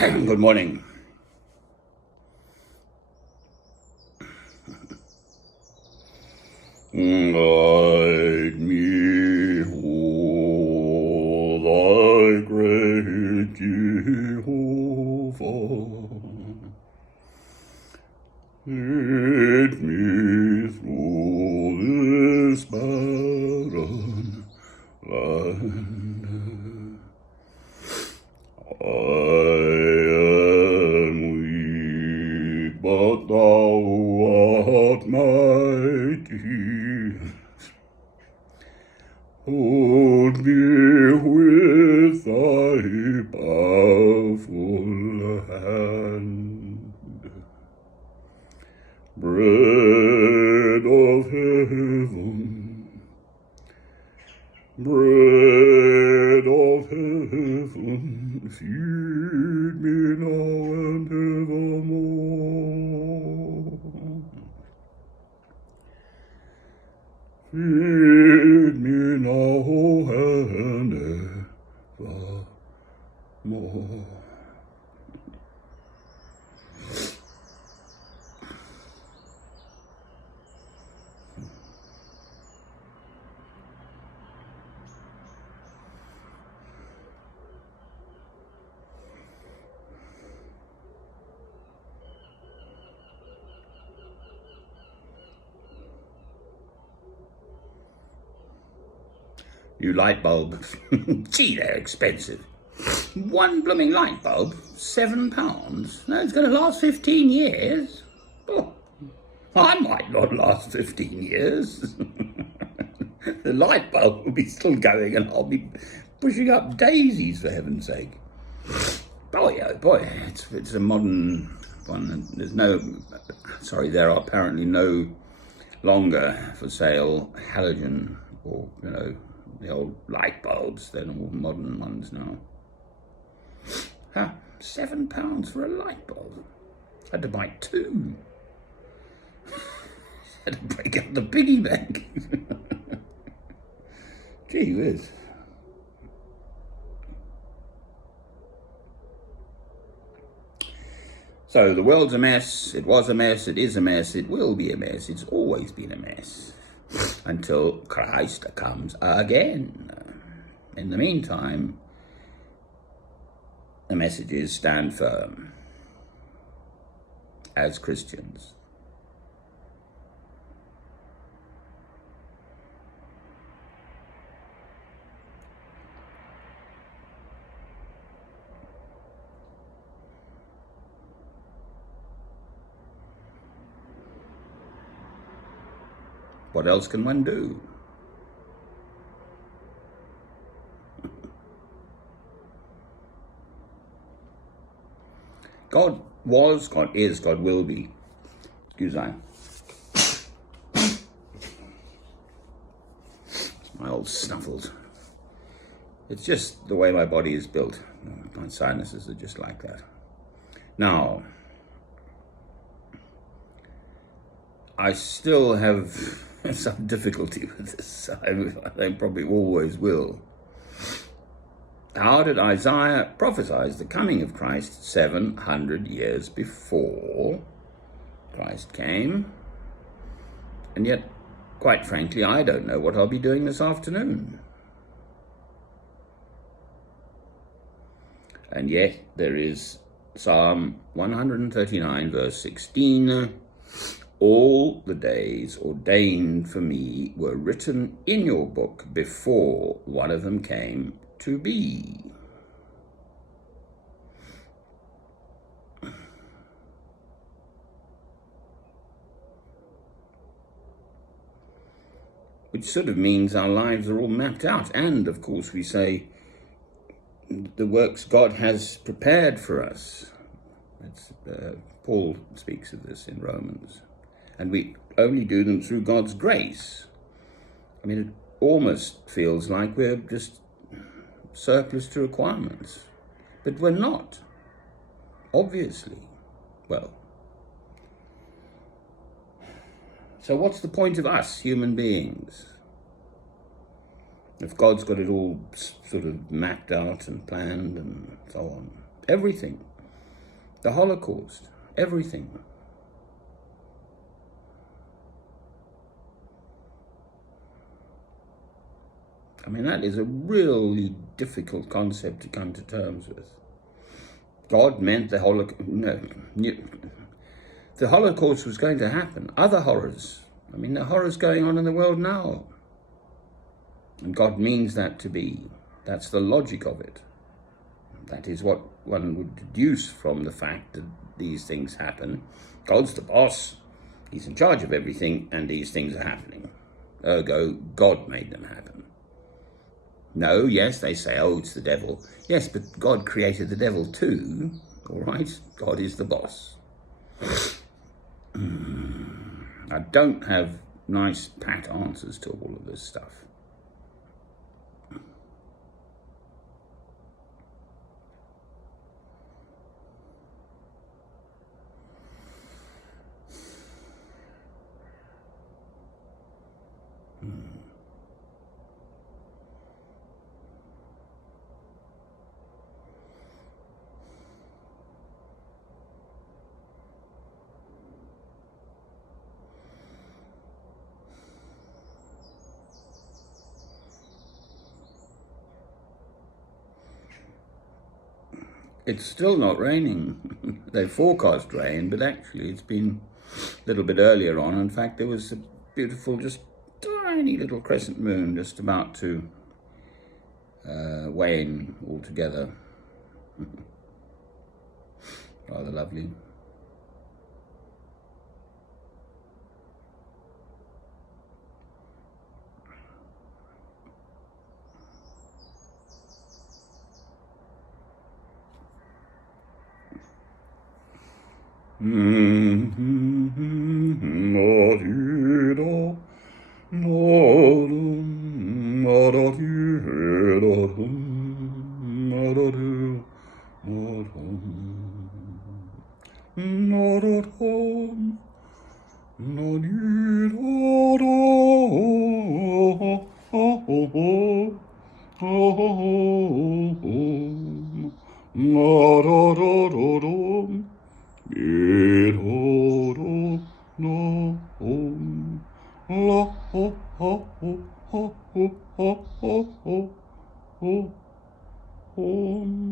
Good morning. Guide me, O thy great Jehovah. Lead me through this barren land. I am weak, but thou art mighty. Hold me with thy powerful hand. Bread of heaven, bread of heaven, feed me now and evermore. Feed me now and evermore. New light bulbs. Gee, they're expensive. One blooming light bulb, £7. No, it's going to last 15 years. Oh, I might not last 15 years. The light bulb will be still going and I'll be pushing up daisies, for heaven's sake. Boy, oh boy, it's a modern one. There are apparently no longer for sale halogen or, the old light bulbs. They're all modern ones now. £7 for a light bulb. Had to buy two. Had to break out the piggy bank. Gee whiz. So the world's a mess. It was a mess. It is a mess. It will be a mess. It's always been a mess until Christ comes again. In the meantime, the message is stand firm as Christians. What else can one do? God was, God is, God will be. Excuse me. My old snuffles. It's just the way my body is built. My sinuses are just like that. Now, I still have some difficulty with this. I probably always will. How did Isaiah prophesy the coming of Christ 700 years before Christ came? And yet, quite frankly, I don't know what I'll be doing this afternoon. And yet, there is Psalm 139, verse 16. All the days ordained for me were written in your book before one of them came to be. Which sort of means our lives are all mapped out. And, of course, we say the works God has prepared for us. Paul speaks of this in Romans. And we only do them through God's grace. I mean, it almost feels like we're just surplus to requirements. But we're not. Obviously. Well. So what's the point of us, human beings? If God's got it all sort of mapped out and planned and so on. Everything. The Holocaust, everything. I mean, that is a really difficult concept to come to terms with. God meant the Holocaust. No, the Holocaust was going to happen. Other horrors. I mean, the horrors going on in the world now. And God means that to be. That's the logic of it. That is what one would deduce from the fact that these things happen. God's the boss. He's in charge of everything, and these things are happening. Ergo, God made them happen. No, yes, they say, oh, it's the devil. Yes, but God created the devil too. All right? God is the boss. I don't have nice, pat answers to all of this stuff. It's still not raining. They forecast rain, but actually it's been a little bit earlier on. In fact, there was a beautiful, just tiny little crescent moon just about to wane altogether. Rather lovely. Om